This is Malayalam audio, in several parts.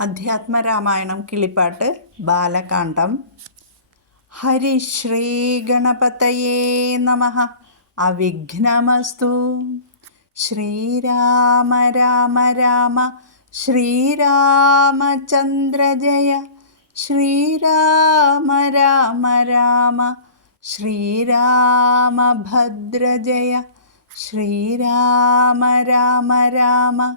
അധ്യാത്മരാമായണം കിളിപ്പാട്ട് ബാലകാന്ഡം. ഹരിശ്രീ ഗണപതയേ നമ. അവിഘ്നമസ്തു. ശ്രീരാമ രാമ രാമ. ശ്രീരാമചന്ദ്ര ജയ ശ്രീരാമ രാമ രാമ. ശ്രീരാമഭദ്ര ജയ ശ്രീരാമ രാമ രാമ.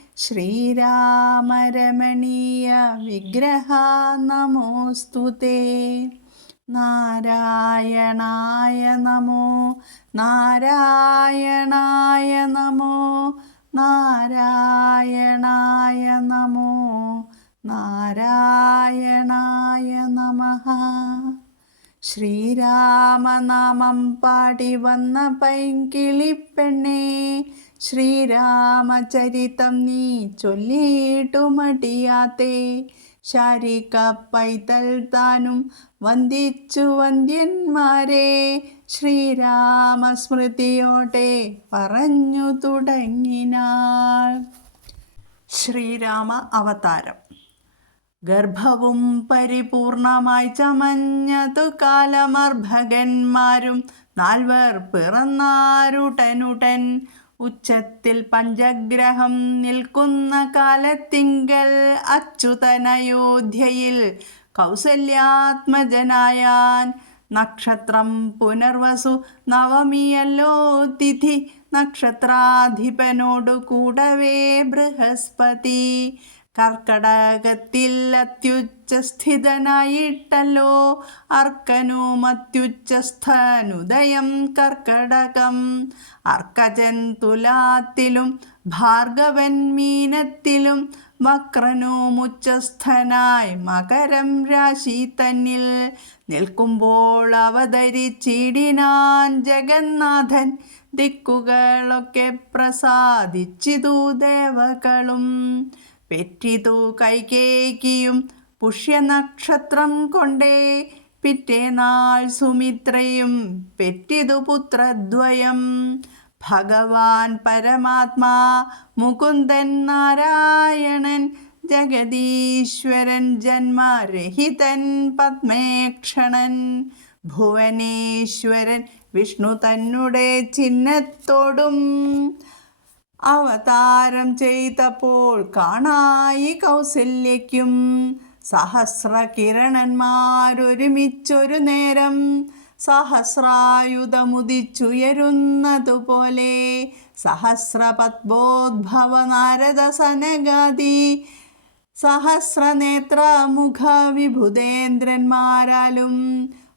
ശ്രീരാമരമണീയ വിഗ്രഹ നമോസ്തു നാരായണായ നമോ നാരായണായ നമോ നാരായണായ നമോ നാരായണായ നമ. ശ്രീരാമനാമം പാടി വന്ന പൈങ്കിളിപ്പെണ്ണേ ശ്രീരാമചരിതം നീ ചൊല്ലിയിട്ടു മടിയാത്തേ ശാരിക പൈതൽ താനും വന്ദിച്ചു വന്ദ്യന്മാരെ ശ്രീരാമസ്മൃതിയോടെ പറഞ്ഞു തുടങ്ങിനാൾ. ശ്രീരാമ അവതാരം. ഗർഭവും പരിപൂർണമായി ചമഞ്ഞതു കാലമർഭകന്മാരും നാൽവർ പിറന്നാരുടനുടൻ ഉച്ചത്തിൽ പഞ്ചഗ്രഹം നിൽക്കുന്ന കാലത്തിങ്കൽ അച്യുതനയോധ്യയിൽ കൗസല്യാത്മജനായാൻ നക്ഷത്രം പുനർവസു നവമിയല്ലോ തിഥി നക്ഷത്രാധിപനോടു കൂടവേ ബൃഹസ്പതി. കർക്കടകത്തിൽ അത്യുച്ചസ്ഥിതനായിട്ടല്ലോ അർക്കനും അത്യുച്ചസ്ഥനുദയം കർക്കടകം. അർക്കജൻ തുലാത്തിലും ഭാർഗവൻ മീനത്തിലും വക്രനും ഉച്ചസ്ഥനായി മകരം രാശി തന്നിൽ നിൽക്കുമ്പോൾ അവതരിച്ചിടിനാൻ ജഗന്നാഥൻ ദിക്കുകളൊക്കെ പ്രസാദിച്ചിതു ദേവകളും. പെറ്റിതു കൈകേക്കിയും പുഷ്യനക്ഷത്രം കൊണ്ടേ പിറ്റേനാൾ സുമിത്രയും പെറ്റിതു പുത്രദ്വയം. ഭഗവാൻ പരമാത്മാ മുകുന്ദൻ നാരായണൻ ജഗദീശ്വരൻ ജന്മരഹിതൻ പത്മേക്ഷണൻ. ഭുവനേശ്വരൻ വിഷ്ണു തന്നുടേ ചിഹ്നത്തോടും അവതാരം ചെയ്തപ്പോൾ കാണായി കൗസല്യയ്ക്കും. സഹസ്ര കിരണന്മാരൊരുമിച്ചൊരു നേരം സഹസ്രായുധമുദിച്ചുയരുന്നതുപോലെ സഹസ്രപത്മോദ്ഭവ നാരദ സനഗാദി സഹസ്രനേത്ര മുഖ വിഭുതേന്ദ്രന്മാരാലും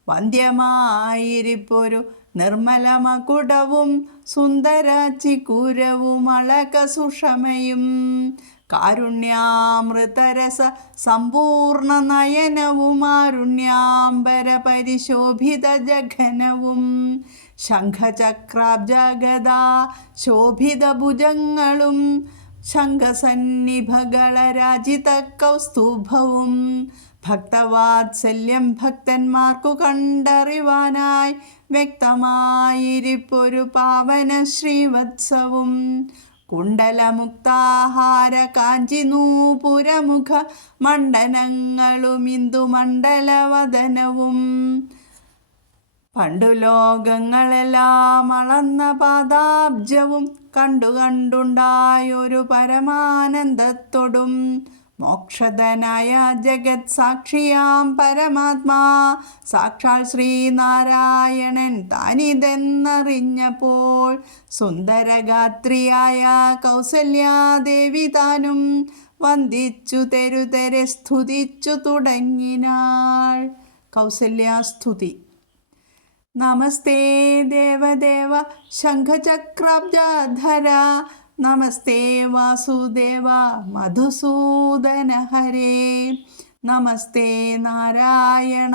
വന്ധ്യമായിരിപ്പൊരു നിർമ്മലമകുടവും സുന്ദരാച്ചിക്കൂരവും അളക സുഷമയും കാരുണ്യാമൃതരസ സമ്പൂർണ നയനവും ആരുണ്യാംബര പരിശോഭിത ജഘനവും ശംഖചക്രാബ്ജഗത ശോഭിത ഭുജങ്ങളും ശംഖസന്നിഭകളരാജിത കൗസ്തുഭവും ഭക്തവാത്സല്യം ഭക്തന്മാർക്കു കണ്ടറിവാനായി വ്യക്തമായിരിപ്പൊരു പാവന ശ്രീവത്സവും. കുണ്ടലമുക്താഹാര കാഞ്ചി നൂപുരമുഖ മണ്ഡലങ്ങളും ഇന്ദുമണ്ഡലവദനവും പണ്ടു ലോകങ്ങളെല്ലാം അളന്ന പാദാബ്ജവും കണ്ടു കണ്ടുണ്ടായൊരു പരമാനന്ദത്തോടും. മോക്ഷതനായ ജഗത് സാക്ഷിയാം പരമാത്മാ. സാക്ഷാൽ ശ്രീനാരായണൻ താനിതെന്നറിഞ്ഞപ്പോൾ സുന്ദരഗാത്രിയായ കൗസല്യാദേവി താനും വന്ദിച്ചു തെരുതെരെ സ്തുതിച്ചു തുടങ്ങിനാൾ. കൗസല്യാസ്തുതി നമസ്തേ ദേവദേവ ശംഖചക്രാബ്ജധര. നമസ്തേ വാസുദേവ മധുസൂദന ഹരേ. നമസ്തേ നാരായണ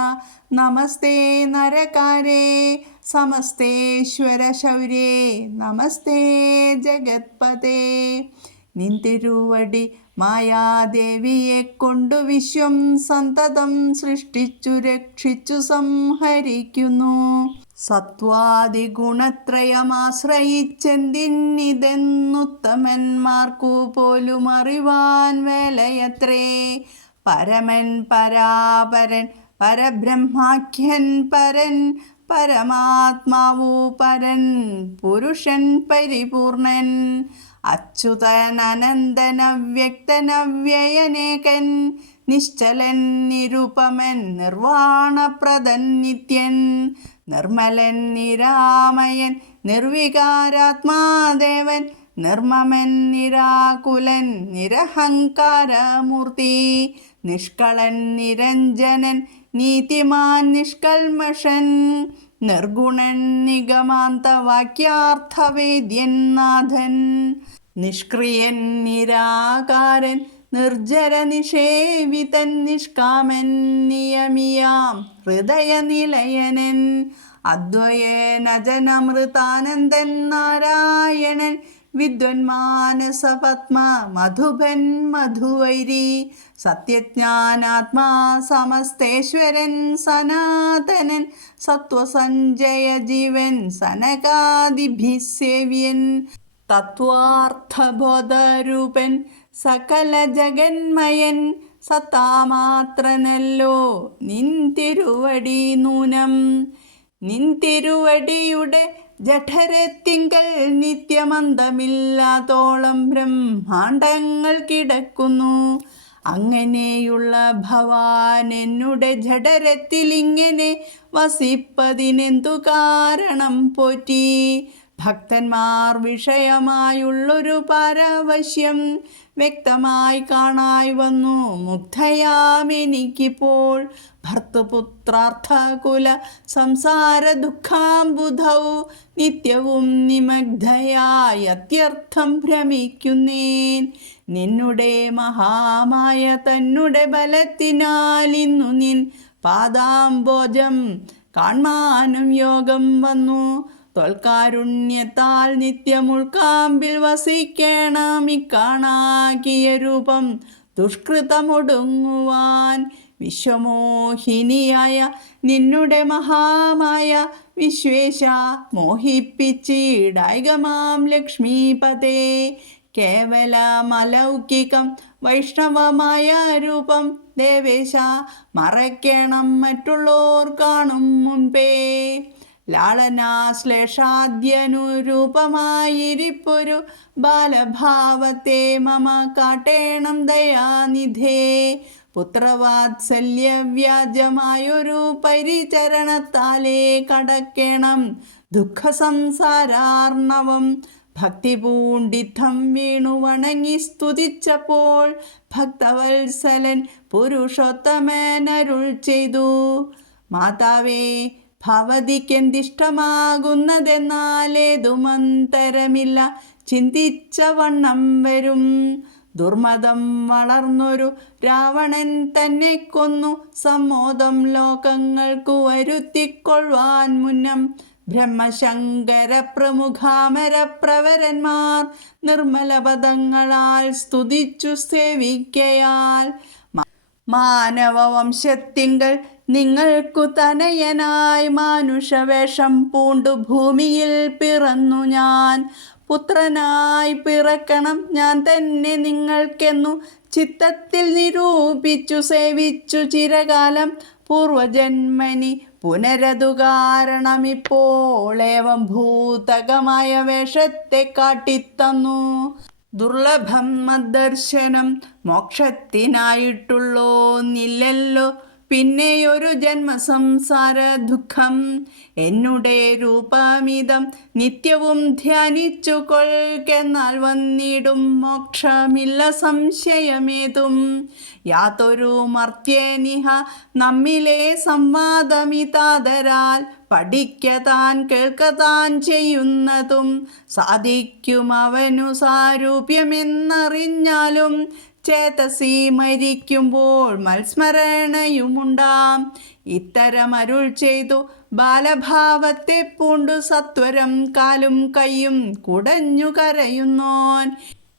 നമസ്തേ നരകാരേ. സമസ്തേശ്വര ശൗരേ നമസ്തേ ജഗത്പതേ. നിന്തിരുവടി മായാദേവിയെ കൊണ്ടു വിശ്വം സന്തതം സൃഷ്ടിച്ചു രക്ഷിച്ചു സംഹരിക്കുന്നു. സത്വാദിഗുണത്രയമാശ്രയിച്ചെന്തിന്നിതെന്നുത്തമന്മാർക്കു പോലും അറിവാൻ വേലയത്രേ. പരമൻ പരാപരൻ പരബ്രഹ്മാഖ്യൻ പരൻ പരമാത്മാവു പരൻ പുരുഷൻ പരിപൂർണൻ. അവ്യക്തനവ്യയനേകൻ നിശ്ചലൻ നിരുപമൻ നിർവാണപ്രദൻ നിത്യൻ. നിർമ്മലൻ നിരാമയൻ നിർവികാരാത്മാദേവൻ നിർമ്മമൻ നിരാകുലൻ നിരഹങ്കാരമൂർത്തി നിഷ്കളൻ നിരഞ്ജനൻ നീതിമാൻ നിഷ്കൽമഷൻ നിർഗുണൻ നിഗമാന്തവാക്യാർത്ഥവേദ്യൻ നാഥൻ നിഷ്ക്രിയൻ നിരാകാരൻ നിർജര നിഷേവിതൻ നിഷ്കാമൻ നിയമിയാം. ഹൃദയനിലയനൻ അദ്വയേനജനമൃതാനന്ദൻ നാരായണൻ വിദ്വന്മാനസപത്മ മധുബൻ മധുവൈരി സത്യജ്ഞാനാത്മാ സമസ്തേശ്വരൻ സനാതനൻ സത്വസഞ്ജയ ജീവൻ സനകാദിഭിസേവ്യൻ തത്വാർത്ഥബോധരൂപൻ സകല ജഗന്മയൻ സത്താമാത്രനല്ലോ. നിൻ തിരുവടി നൂനം. നിൻ തിരുവടിയുടെ ജഠരത്തിങ്കൽ നിത്യമന്തമില്ലാത്തോളം ബ്രഹ്മാണ്ടങ്ങൾ കിടക്കുന്നു. അങ്ങനെയുള്ള ഭവാൻ എന്നുടെ ജഠരത്തിലിങ്ങനെ വസിപ്പതിനെന്തു കാരണം പോറ്റി? ഭക്തന്മാർ വിഷയമായുള്ളൊരു പരവശ്യം വ്യക്തമായി കാണായി വന്നു. മുഗ്ധയാമെനിക്കിപ്പോൾ ഭർത്തപുത്രാർത്ഥകുല സംസാര ദുഃഖാംബുധൗ നിത്യവും നിമഗ്ധയായി അത്യർത്ഥം ഭ്രമിക്കുന്നേൻ. നിന്നുടെ മഹാമായ തന്നുടെ ബലത്തിനാൽ ഇന്നു നിൻ പാദാംബോജം കാണാനും യോഗം വന്നു. തൊൽക്കാരുണ്യത്താൽ നിത്യമുൾക്കാമ്പിൽ വസിക്കണം ഇക്കാണാകിയ രൂപം ദുഷ്കൃതമൊടുങ്ങുവാൻ വിശ്വമോഹിനിയായ നിന്നുടെ മഹാമായ വിശ്വേശ മോഹിപ്പിച്ചിടായികമാം ലക്ഷ്മീപതേ. കേവലമലൗകികം വൈഷ്ണവമായ രൂപം ദേവേശ മറയ്ക്കണം മറ്റുള്ളോർ കാണും മുൻപേ. ലാളനാശ്ലേഷാദ്യനുരൂപമായിരിപ്പൊരു ബാലഭാവത്തെ മമ കാട്ടേണം ദയാനിധേ. പുത്രവാത്സല്യവ്യാജമായൊരു പരിചരണത്താലേ കടക്കണം. ദുഃഖസംസാരാർണവം ഭക്തി പൂണ്ടിത്തം വീണു വണങ്ങി സ്തുതിച്ചപ്പോൾ ഭക്തവത്സലൻ പുരുഷോത്തമനരുൾ ചെയ്തു. മാതാവേ ഭവതിക്കെന്തിഷ്ടമാകുന്നതെന്നാലേതു മന്തരമില്ല ചിന്തിച്ച വണ്ണം വരും. ദുർമതം വളർന്നൊരു രാവണൻ തന്നെ കൊന്നു. സമ്മോദം ലോകങ്ങൾക്കു വരുത്തിക്കൊള്ളുവാൻ മുന്നം ബ്രഹ്മശങ്കര പ്രമുഖാമര പ്രവരന്മാർ നിർമ്മല പദങ്ങളാൽ സ്തുതിച്ചു സേവിക്കയാൽ. മാനവവംശത്തിങ്കൽ നിങ്ങൾക്കു തനയനായി മാനുഷവേഷം പൂണ്ടു ഭൂമിയിൽ പിറന്നു ഞാൻ. പുത്രനായി പിറക്കണം ഞാൻ തന്നെ നിങ്ങൾക്കെന്നു ചിത്തത്തിൽ നിരൂപിച്ചു സേവിച്ചു ചിരകാലം പൂർവജന്മനി പുനരതു കാരണമിപ്പോൾ ഏവം ഭൂതകമായ വേഷത്തെ കാട്ടിത്തന്നു. ദുർലഭം മദ്ദർശനം മോക്ഷത്തിനായിട്ടുള്ളോ നില്ലല്ലോ പിന്നെയൊരു ജന്മസംസാര ദുഃഖം. എന്നുടെ രൂപമിതം നിത്യവും ധ്യാനിച്ചു കൊൾക്കെന്നാൽ വന്നിടും മോക്ഷമില്ല സംശയമേതും. യാതൊരു മർത്യനിഹ നമ്മിലെ സംവാദമിതാതരാൽ പഠിക്കതാൻ കേൾക്കതാൻ ചെയ്യുന്നതും. സാധിക്കും അവനു സാരൂപ്യമെന്നറിഞ്ഞാലും ചേതസി മരിക്കുമ്പോൾ മത്സ്മരണയുമുണ്ടാം. ഇത്തരം അരുൾ ചെയ്തു ബാലഭാവത്തെ പൂണ്ടു സത്വരം കാലും കൈയും കുടഞ്ഞു കരയുന്നോൻ.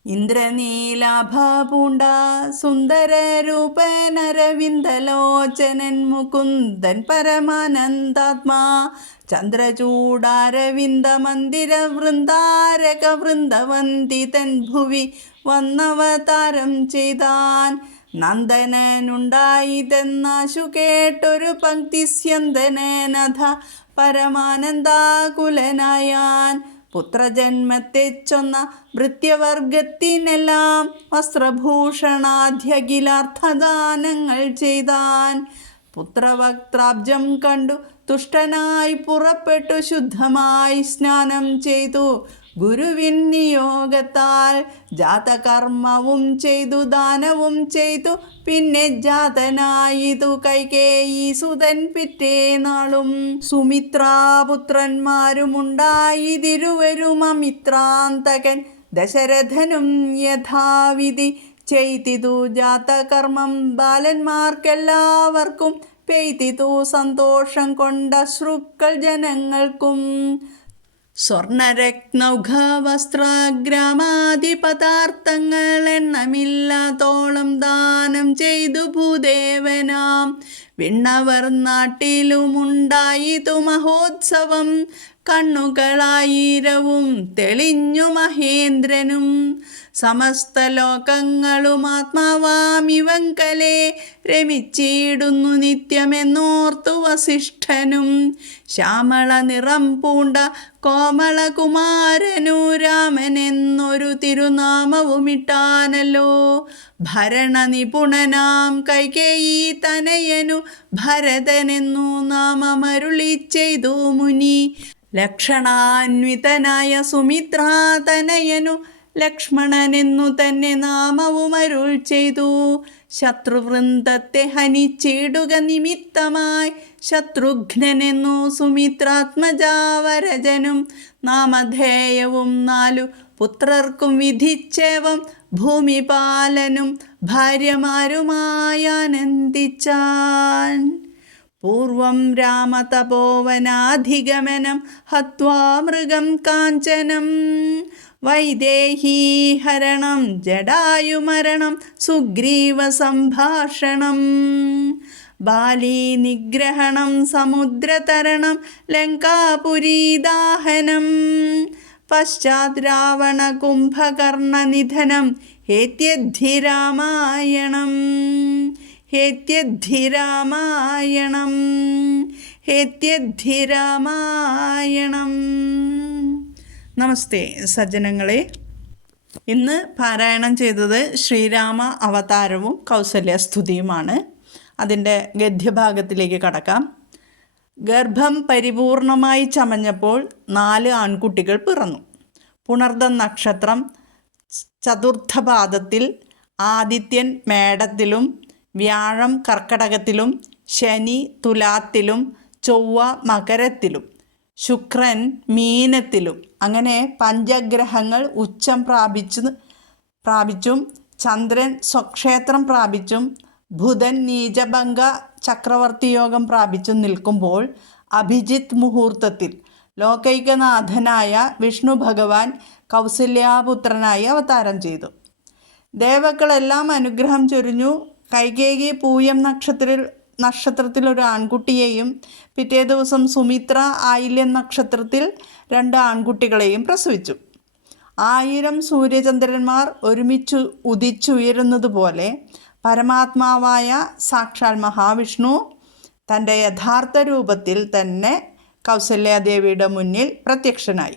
ഇന്ദ്രനീലാഭ പൂണ്ട സുന്ദര രൂപനരവിന്ദലോചനൻ മുകുന്ദൻ പരമാനന്ദാത്മാ. ചന്ദ്രചൂടാരവിന്ദ മന്ദിര വൃന്ദാരക വൃന്ദവന്ദിതൻ ഭുവി വന്നവതാരം ചെയ്താൻ നന്ദനനുണ്ടായിതെന്നാശു കേട്ടൊരു പങ്ക്തിസ്യന്തനഥ പരമാനന്ദാകുലനായാൻ പുത്രജന്മത്തെ ചൊന്ന ഭൃത്യവർഗത്തിനെല്ലാം വസ്ത്രഭൂഷണാധ്യഖിലാർത്ഥദാനങ്ങൾ ചെയ്താൻ പുത്രവക്ത്രാബ്ജം കണ്ടു തുഷ്ടനായി പുറപ്പെട്ടു ശുദ്ധമായി സ്നാനം ചെയ്തു. ഗുരുവിൻ നിയോഗത്താൽ ജാതകർമ്മവും ചെയ്തു ദാനവും ചെയ്തു. പിന്നെ ജാതനായിതു കൈകേയി സുതൻ പിറ്റേ നാളും. സുമിത്രാപുത്രന്മാരുമുണ്ടായി അമിത്രാന്തകൻ ദശരഥനും യഥാവിധി ചെയ്തിതു. ജാതകർമ്മം ബാലന്മാർക്കെല്ലാവർക്കും പെയ്തിതു. സന്തോഷം കൊണ്ട ശ്രുക്കൾ ജനങ്ങൾക്കും സ്വർണരത്നൗഘ വസ്ത്രഗ്രാമാദി പദാർത്ഥങ്ങൾ എണ്ണമില്ലാത്തോളം ദാനം ചെയ്തു ഭൂദേവനാം. വിണ്ണവർ നാട്ടിലുമുണ്ടായിതു മഹോത്സവം കണ്ണുകളായിരവും തെളിഞ്ഞു മഹേന്ദ്രനും. സമസ്ത ലോകങ്ങളും ആത്മാവാമിവങ്കലെ രമിച്ചിടുന്നു നിത്യമെന്നോർത്തു വസിഷ്ഠനും. ശ്യാമള നിറം പൂണ്ട കോമളകുമാരനു രാമനെന്നൊരു തിരുനാമവുമിട്ടാനല്ലോ. ഭരണ നിപുണനാം കൈകേയി തനയനു ഭരതനെന്നു നാമമരുളി ചെയ്തു മുനി. ലക്ഷണാന്വിതനായ സുമിത്രാതനയനു ലക്ഷ്മണനെന്നു തന്നെ നാമവും അരുൾ ചെയ്തു. ശത്രുവൃന്ദത്തെ ഹനിച്ചിടുക നിമിത്തമായി ശത്രുഘ്നെന്നു സുമിത്രാത്മജാവരജനും നാമധേയവും നാലു പുത്രർക്കും വിധിച്ചേവം ഭൂമിപാലനും ഭാര്യമാരുമായാനന്ദിച്ചാൻ പൂർവം രാമതപോവനാധിഗമനം ഹത്വാ മൃഗം കാഞ്ചനം വൈദേഹീഹരണം ജടായുമരണം സുഗ്രീവസംഭാഷണം ബാലീനിഗ്രഹണം സമുദ്രതരണം ലങ്കാപുരീദാഹനം പശ്ചാത് രാവണ കുംഭകർണനിധനം ഹേത്യദ്ധിരാമായണം ഹേത്യദ്ധിരാമായണം ഹേത്യദ്ധിരാമായണം നമസ്തേ സജ്ജനങ്ങളെ. ഇന്ന് പാരായണം ചെയ്തത് ശ്രീരാമ അവതാരവും കൗസല്യസ്തുതിയുമാണ്. അതിന്റെ ഗദ്യഭാഗത്തിലേക്ക് കടക്കാം. ഗർഭം പരിപൂർണമായി ചമഞ്ഞപ്പോൾ നാല് ആൺകുട്ടികൾ പിറന്നു. പുണർദ നക്ഷത്രം ചതുർത്ഥപാദത്തിൽ ആദിത്യൻ മേടത്തിലും വ്യാഴം കർക്കടകത്തിലും ശനി തുലാത്തിലും ചൊവ്വ മകരത്തിലും ശുക്രൻ മീനത്തിലും. അങ്ങനെ പഞ്ചഗ്രഹങ്ങൾ ഉച്ചം പ്രാപിച്ചു പ്രാപിച്ചും ചന്ദ്രൻ സ്വക്ഷേത്രം പ്രാപിച്ചും ബുധൻ നീചഭംഗ ചക്രവർത്തി യോഗം പ്രാപിച്ചും നിൽക്കുമ്പോൾ അഭിജിത്ത് മുഹൂർത്തത്തിൽ ലോകൈകനാഥനായ വിഷ്ണു ഭഗവാൻ കൗസല്യാപുത്രനായി അവതാരം ചെയ്തു. ദേവക്കളെല്ലാം അനുഗ്രഹം ചൊരിഞ്ഞു കൈകേകി പൂയം നക്ഷത്രത്തിൽ നക്ഷത്രത്തിൽ ഒരു ആൺകുട്ടിയെയും പിറ്റേ ദിവസം സുമിത്ര ആയില്യം നക്ഷത്രത്തിൽ രണ്ട് ആൺകുട്ടികളെയും പ്രസവിച്ചു. ആയിരം സൂര്യചന്ദ്രന്മാർ ഒരുമിച്ച് ഉദിച്ചുയരുന്നതുപോലെ പരമാത്മാവായ സാക്ഷാൽ മഹാവിഷ്ണു തന്റെ യഥാർത്ഥ രൂപത്തിൽ തന്നെ കൗസല്യാദേവിയുടെ മുന്നിൽ പ്രത്യക്ഷനായി.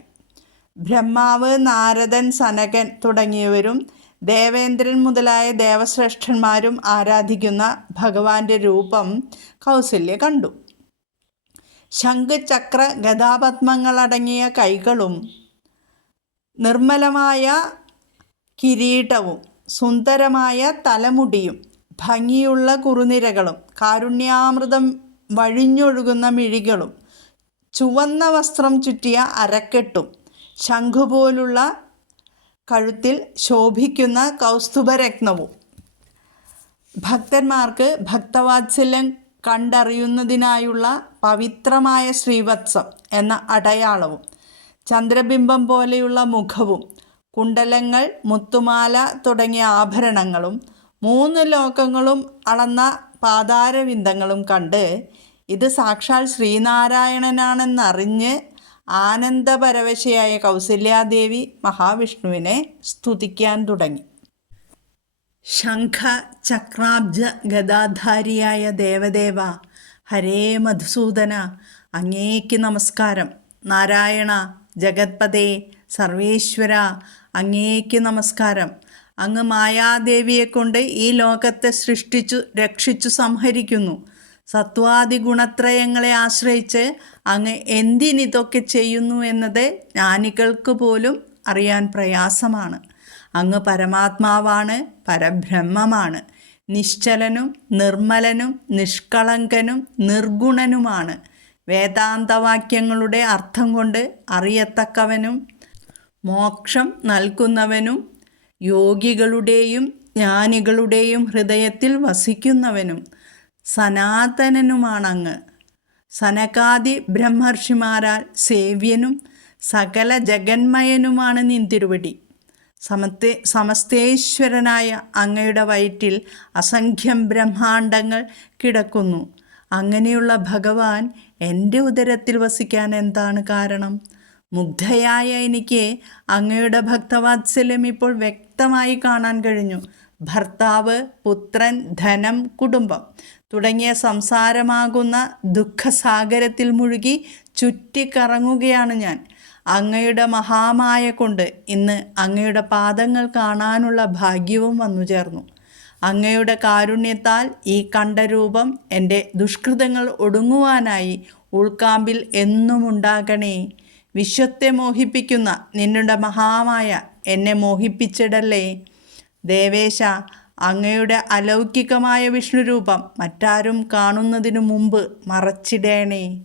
ബ്രഹ്മാവ് നാരദൻ സനകൻ തുടങ്ങിയവരും ദേവേന്ദ്രൻ മുതലായ ദേവശ്രേഷ്ഠന്മാരും ആരാധിക്കുന്ന ഭഗവാന്റെ രൂപം കൗസല്യ കണ്ടു. ശംഖചക്ര ഗതാപത്മങ്ങളടങ്ങിയ കൈകളും നിർമ്മലമായ കിരീടവും സുന്ദരമായ തലമുടിയും ഭംഗിയുള്ള കുറുനിരകളും കാരുണ്യാമൃതം വഴിഞ്ഞൊഴുകുന്ന മിഴികളും ചുവന്ന വസ്ത്രം ചുറ്റിയ അരക്കെട്ടും ശംഖുപോലുള്ള കഴുത്തിൽ ശോഭിക്കുന്ന കൗസ്തുഭരത്നവും. ഭക്തന്മാർക്ക് ഭക്തവാത്സല്യം കണ്ടറിയുന്നതിനായുള്ള പവിത്രമായ ശ്രീവത്സം എന്ന അടയാളവും ചന്ദ്രബിംബം പോലെയുള്ള മുഖവും കുണ്ടലങ്ങൾ മുത്തുമാല തുടങ്ങിയ ആഭരണങ്ങളും മൂന്ന് ലോകങ്ങളും അളന്ന പാതാരവിന്ദങ്ങളും കണ്ട് ഇത് സാക്ഷാൽ ശ്രീനാരായണനാണെന്നറിഞ്ഞ് ആനന്ദപരവശയായ കൗസല്യാദേവി മഹാവിഷ്ണുവിനെ സ്തുതിക്കാൻ തുടങ്ങി. ശംഖ ചക്രാബ്ജ ഗദാധാരിയായ ദേവദേവ ഹരേ മധുസൂദന അങ്ങേക്ക് നമസ്കാരം. നാരായണ ജഗത്പതേ സർവേശ്വര അങ്ങേക്ക് നമസ്കാരം. അങ്ങ് മായാദേവിയെ കൊണ്ട് ഈ ലോകത്തെ സൃഷ്ടിച്ചു രക്ഷിച്ചു സംഹരിക്കുന്നു. സത്വാദി ഗുണത്രയങ്ങളെ ആശ്രയിച്ച് അങ്ങ് എന്തിനിതൊക്കെ ചെയ്യുന്നു എന്നത് ജ്ഞാനികൾക്ക് പോലും അറിയാൻ പ്രയാസമാണ്. അങ്ങ് പരമാത്മാവാണ് പരബ്രഹ്മമാണ്. നിശ്ചലനും നിർമ്മലനും നിഷ്കളങ്കനും നിർഗുണനുമാണ്. വേദാന്തവാക്യങ്ങളുടെ അർത്ഥം കൊണ്ട് അറിയത്തക്കവനും മോക്ഷം നൽകുന്നവനും യോഗികളുടെയും ജ്ഞാനികളുടെയും ഹൃദയത്തിൽ വസിക്കുന്നവനും സനാതനനുമാണങ്ങ് സനകാദി ബ്രഹ്മർഷിമാരാൽ സേവ്യനും സകല ജഗന്മയനുമാണ് നിൻ തിരുവടി. സമത്തെ സമസ്തേശ്വരനായ അങ്ങയുടെ വയറ്റിൽ അസംഖ്യം ബ്രഹ്മാണ്ടങ്ങൾ കിടക്കുന്നു. അങ്ങനെയുള്ള ഭഗവാൻ എന്റെ ഉദരത്തിൽ വസിക്കാൻ എന്താണ് കാരണം? മുഗ്ധയായ എനിക്ക് അങ്ങയുടെ ഭക്തവാത്സല്യം ഇപ്പോൾ വ്യക്തമായി കാണാൻ കഴിഞ്ഞു. ഭർത്താവ് പുത്രൻ ധനം കുടുംബം. തുടങ്ങിയ സംസാരമാകുന്ന ദുഃഖസാഗരത്തിൽ മുഴുകി ചുറ്റിക്കറങ്ങുകയാണ് ഞാൻ. അങ്ങയുടെ മഹാമായ കൊണ്ട് ഇന്ന് അങ്ങയുടെ പാദങ്ങൾ കാണാനുള്ള ഭാഗ്യവും വന്നു ചേർന്നു. അങ്ങയുടെ കാരുണ്യത്താൽ ഈ കണ്ട രൂപം എന്റെ ദുഷ്കൃതങ്ങൾ ഒടുങ്ങുവാനായി ഉൾക്കാമ്പിൽ എന്നുമുണ്ടാകണേ വിശ്വത്തെ മോഹിപ്പിക്കുന്ന നിന്നുടെ മഹാമായ എന്നെ മോഹിപ്പിച്ചിടല്ലേ. ദേവേശ അങ്ങയുടെ അലൗകികമായ വിഷ്ണുരൂപം മറ്റാരും കാണുന്നതിനു മുമ്പ് മറച്ചിടേണേ.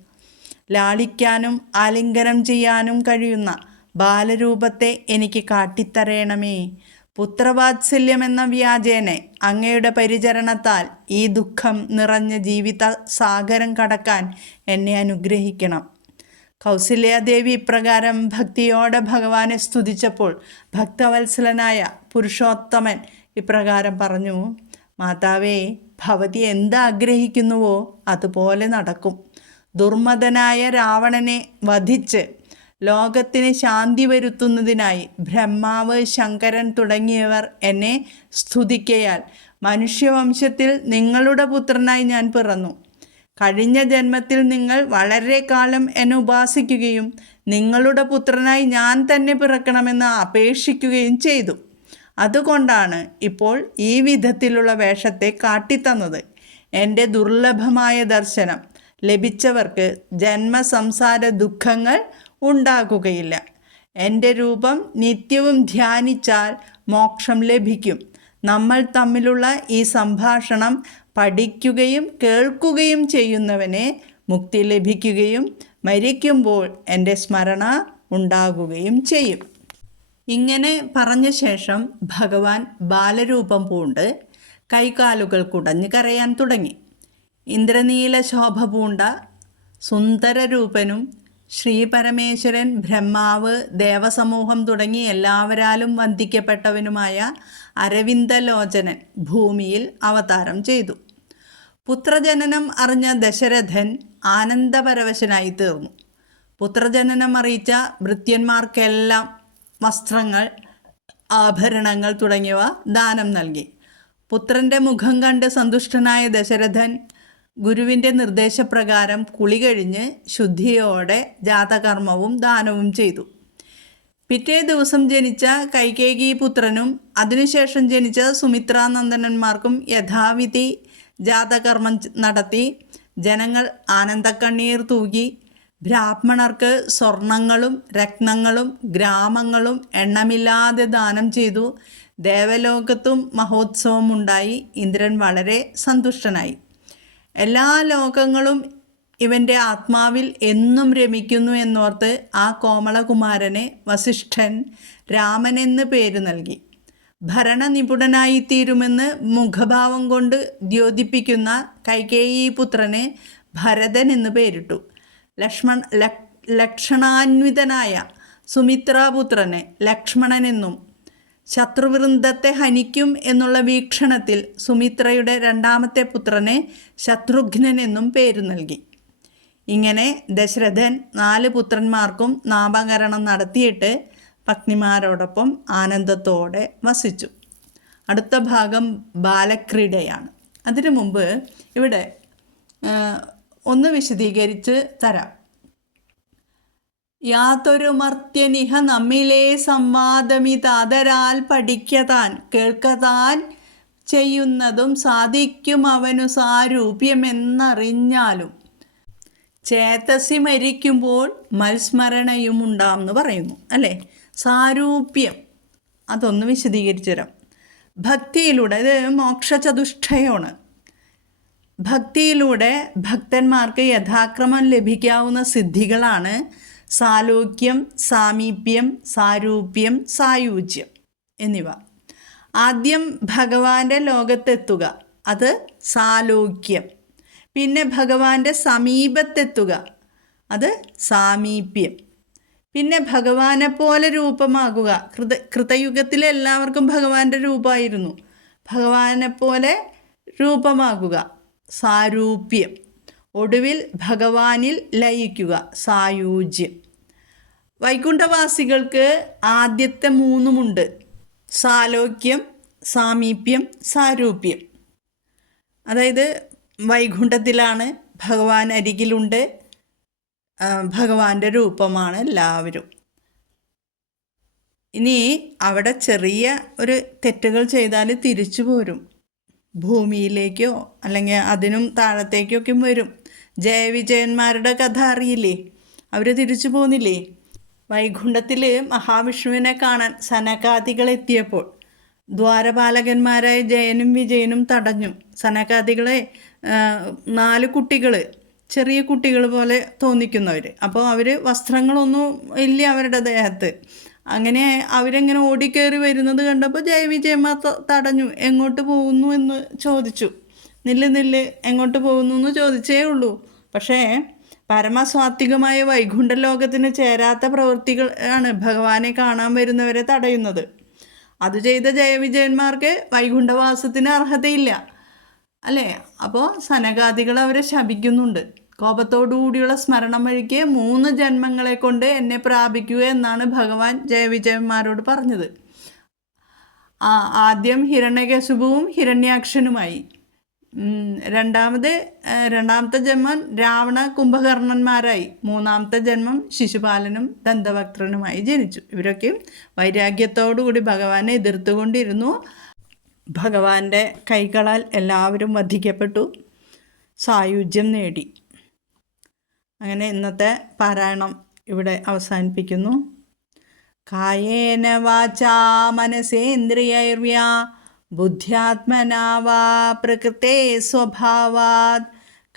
ലാളിക്കാനും ആലിംഗനം ചെയ്യാനും കഴിയുന്ന ബാലരൂപത്തെ എനിക്ക് കാട്ടിത്തരേണമേ. പുത്രവാത്സല്യമെന്ന വ്യാജേനെ അങ്ങയുടെ പരിചരണത്താൽ ഈ ദുഃഖം നിറഞ്ഞ ജീവിത സാഗരം കടക്കാൻ എന്നെ അനുഗ്രഹിക്കണം. കൗസല്യാദേവി ഇപ്രകാരം ഭക്തിയോടെ ഭഗവാനെ സ്തുതിച്ചപ്പോൾ ഭക്തവത്സലനായ പുരുഷോത്തമൻ ഇപ്രകാരം പറഞ്ഞു മാതാവേ ഭവതി എന്താഗ്രഹിക്കുന്നുവോ അതുപോലെ നടക്കും. ദുർമതനായ രാവണനെ വധിച്ച് ലോകത്തിന് ശാന്തി വരുത്തുന്നതിനായി ബ്രഹ്മാവ് ശങ്കരൻ തുടങ്ങിയവർ എന്നെ സ്തുതിക്കയാൽ മനുഷ്യവംശത്തിൽ നിങ്ങളുടെ പുത്രനായി ഞാൻ പിറന്നു. കഴിഞ്ഞ ജന്മത്തിൽ നിങ്ങൾ വളരെ കാലം എന്നെ ഉപാസിക്കുകയും നിങ്ങളുടെ പുത്രനായി ഞാൻ തന്നെ പിറക്കണമെന്ന് അപേക്ഷിക്കുകയും ചെയ്തു. അതുകൊണ്ടാണ് ഇപ്പോൾ ഈ വിധത്തിലുള്ള വേഷത്തെ കാട്ടിത്തന്നത്. എന്റെ ദുർലഭമായ ദർശനം ലഭിച്ചവർക്ക് ജന്മസംസാര ദുഃഖങ്ങൾ ഉണ്ടാകുകയില്ല. എന്റെ രൂപം നിത്യവും ധ്യാനിച്ചാൽ മോക്ഷം ലഭിക്കും. നമ്മൾ തമ്മിലുള്ള ഈ സംഭാഷണം പഠിക്കുകയും കേൾക്കുകയും ചെയ്യുന്നവനെ മുക്തി ലഭിക്കുകയും മരിക്കുമ്പോൾ എന്റെ സ്മരണ ഉണ്ടാകുകയും ചെയ്യും. ഇങ്ങനെ പറഞ്ഞ ശേഷം ഭഗവാൻ ബാലരൂപം പൂണ്ട് കൈകാലുകൾ കുടഞ്ഞു കരയാൻ തുടങ്ങി. ഇന്ദ്രനീല ശോഭ പൂണ്ട സുന്ദരരൂപനും ശ്രീപരമേശ്വരൻ ബ്രഹ്മാവ് ദേവസമൂഹം തുടങ്ങി എല്ലാവരാലും വന്ദിക്കപ്പെട്ടവനുമായ അരവിന്ദലോചനൻ ഭൂമിയിൽ അവതാരം ചെയ്തു. പുത്രജനനം അറിഞ്ഞ ദശരഥൻ ആനന്ദപരവശനായി തീർന്നു. പുത്രജനനം അറിയിച്ച ഭൃത്യന്മാർക്കെല്ലാം വസ്ത്രങ്ങൾ ആഭരണങ്ങൾ തുടങ്ങിയവ ദാനം നൽകി. പുത്രന്റെ മുഖം കണ്ട് സന്തുഷ്ടനായ ദശരഥൻ ഗുരുവിന്റെ നിർദ്ദേശപ്രകാരം കുളി കഴിഞ്ഞ് ശുദ്ധിയോടെ ജാതകർമ്മവും ദാനവും ചെയ്തു. പിറ്റേ ദിവസം ജനിച്ച കൈകേകി പുത്രനും അതിനുശേഷം ജനിച്ച സുമിത്രാനന്ദനന്മാർക്കും യഥാവിധി ജാതകർമ്മം നടത്തി ജനങ്ങൾ ആനന്ദക്കണ്ണീർ തൂകി ബ്രാഹ്മണർക്ക് സ്വർണങ്ങളും രത്നങ്ങളും ഗ്രാമങ്ങളും എണ്ണമില്ലാതെ ദാനം ചെയ്തു. ദേവലോകത്തും മഹോത്സവമുണ്ടായി. ഇന്ദ്രൻ വളരെ സന്തുഷ്ടനായി. എല്ലാ ലോകങ്ങളും ഇവന്റെ ആത്മാവിൽ എന്നും രമിക്കുന്നു എന്നോർത്ത് ആ കോമളകുമാരനെ വസിഷ്ഠൻ രാമനെന്ന് പേര് നൽകി. ഭരണനിപുണനായിത്തീരുമെന്ന് മുഖഭാവം കൊണ്ട് ദ്യോതിപ്പിക്കുന്ന കൈകേയി പുത്രനെ ഭരതൻ എന്ന് പേരിട്ടു. ലക്ഷ്മൺ ലക്ഷണാന്വിതനായ സുമിത്രാപുത്രനെ ലക്ഷ്മണനെന്നും ശത്രുവൃന്ദത്തെ ഹനിക്കും എന്നുള്ള വീക്ഷണത്തിൽ സുമിത്രയുടെ രണ്ടാമത്തെ പുത്രനെ ശത്രുഘ്നെന്നും പേര് നൽകി. ഇങ്ങനെ ദശരഥൻ നാല് പുത്രന്മാർക്കും നാമകരണം നടത്തിയിട്ട് പത്നിമാരോടൊപ്പം ആനന്ദത്തോടെ വസിച്ചു. അടുത്ത ഭാഗം ബാലക്രീഡയാണ്. അതിനു മുമ്പ് ഇവിടെ ഒന്ന് വിശദീകരിച്ച് തരാം. യാതൊരു മർത്യനിഹ നമ്മിലെ സംവാദമിതാതരാൽ പഠിക്കതാൻ കേൾക്കതാൻ ചെയ്യുന്നതും സാധിക്കും അവനു സാരൂപ്യമെന്നറിഞ്ഞാലും. ചേതസി മരിക്കുമ്പോൾ മത്സ്മരണയും ഉണ്ടാമെന്ന് പറയുന്നു അല്ലേ? സാരൂപ്യം. അതൊന്ന് വിശദീകരിച്ചു തരാം. ഭക്തിയിലൂടെ ഇത് മോക്ഷചതുഷ്ടയമാണ് ഭക്തിയിലൂടെ ഭക്തന്മാർക്ക് യഥാക്രമം ലഭിക്കാവുന്ന സിദ്ധികളാണ് സാലോക്യം സാമീപ്യം സാരൂപ്യം സായൂജ്യം എന്നിവ. ആദ്യം ഭഗവാന്റെ ലോകത്തെത്തുക അത് സാലോക്യം. പിന്നെ ഭഗവാന്റെ സമീപത്തെത്തുക അത് സാമീപ്യം. പിന്നെ ഭഗവാനെ പോലെ രൂപമാകുക കൃത കൃതയുഗത്തിലെ എല്ലാവർക്കും ഭഗവാന്റെ രൂപമായിരുന്നു. ഭഗവാനെ പോലെ രൂപമാകുക. സാരൂപ്യം. ഒടുവിൽ ഭഗവാനിൽ ലയിക്കുക സായൂജ്യം. വൈകുണ്ഠവാസികൾക്ക് ആദ്യത്തെ മൂന്നുമുണ്ട്. സാലോക്യം സാമീപ്യം സാരൂപ്യം. അതായത് വൈകുണ്ഠത്തിലാണ് ഭഗവാൻ അരികിലുണ്ട്. ഭഗവാന്റെ രൂപമാണ് എല്ലാവരും. ഇനി അവിടെ ചെറിയ ഒരു തെറ്റുകൾ ചെയ്താൽ തിരിച്ചു പോരും ഭൂമിയിലേക്കോ അല്ലെങ്കിൽ അതിനും താഴത്തേക്കൊക്കെ വരും. ജയവിജയന്മാരുടെ കഥ അറിയില്ലേ? അവർ തിരിച്ചു പോന്നില്ലേ? വൈകുണ്ഠത്തിൽ മഹാവിഷ്ണുവിനെ കാണാൻ സനകാദികൾ എത്തിയപ്പോൾ ദ്വാരപാലകന്മാരായ ജയനും വിജയനും തടഞ്ഞു. സനകാദികളെ നാല് കുട്ടികൾ ചെറിയ കുട്ടികൾ പോലെ തോന്നിക്കുന്നവർ അപ്പോൾ അവർ വസ്ത്രങ്ങളൊന്നും ഇല്ല അവരുടെ ദേഹത്ത്. അങ്ങനെ അവരെങ്ങനെ ഓടിക്കയറി വരുന്നത് കണ്ടപ്പോൾ ജയ വിജയമ്മ തടഞ്ഞു. എങ്ങോട്ട് പോകുന്നു എന്ന് ചോദിച്ചു. നില്ല് നില്ല് എങ്ങോട്ട് പോകുന്നു എന്ന് ചോദിച്ചേ ഉള്ളൂ. പക്ഷേ പരമസ്വാത്വികമായ വൈകുണ്ഠ ലോകത്തിന് ചേരാത്ത പ്രവൃത്തികൾ ആണ് ഭഗവാനെ കാണാൻ വരുന്നവരെ തടയുന്നത്. അത് ചെയ്ത ജയവിജയന്മാർക്ക് വൈകുണ്ഠവാസത്തിന് അർഹതയില്ല. അല്ലേ? അപ്പോൾ സനകാദികൾ അവരെ ശപിക്കുന്നുണ്ട്. കോപത്തോടുകൂടിയുള്ള സ്മരണം വഴിക്ക് മൂന്ന് ജന്മങ്ങളെ കൊണ്ട് എന്നെ പ്രാപിക്കുക എന്നാണ് ഭഗവാൻ ജയവിജയന്മാരോട് പറഞ്ഞത്. ആദ്യം ഹിരണ്യകശുപവും ഹിരണ്യാക്ഷനുമായി. രണ്ടാമത് രണ്ടാമത്തെ ജന്മം രാവണ കുംഭകർണന്മാരായി. മൂന്നാമത്തെ ജന്മം ശിശുപാലനും ദന്തഭക്തനുമായി ജനിച്ചു. ഇവരൊക്കെയും വൈരാഗ്യത്തോടുകൂടി ഭഗവാനെ എതിർത്തുകൊണ്ടിരുന്നു. ഭഗവാന്റെ കൈകളാൽ എല്ലാവരും വധിക്കപ്പെട്ടു. സായുജ്യം നേടി. അങ്ങനെ ഇന്നത്തെ പാരായണം ഇവിടെ അവസാനിപ്പിക്കുന്നു. കായേന വാചാ മനസേന്ദ്രിയൈർവ്യാ ബുദ്ധ്യാത്മനാ വാ പ്രകൃതേ സ്വഭാവാത്.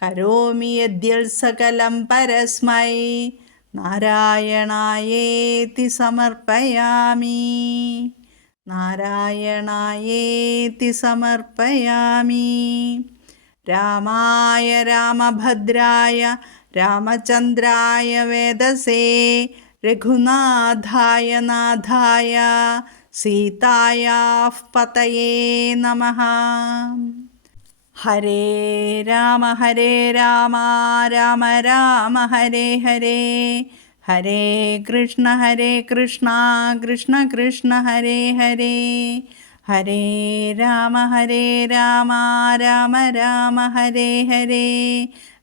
കരോമി യദ്യൽ സകലം പരസ്മൈ നാരായണായേതി സമർപ്പയാമി. നാരായണായേതി സമർപ്പയാമി. രാമായ രാമഭദ്രായ രാമചന്ദ്രായ വേദസേ രഘുനാഥായ നാഥായ സീതായാः പതയേ നമഃ. ഹരേ രാമ ഹരേ രാമ രാമ രാമ ഹരേ ഹരേ. ഹരേ കൃഷ്ണ ഹരേ കൃഷ്ണ കൃഷ്ണ കൃഷ്ണ ഹരേ ഹരേ. ഹരേ രാമ ഹരേ രാമ രാമ രാമ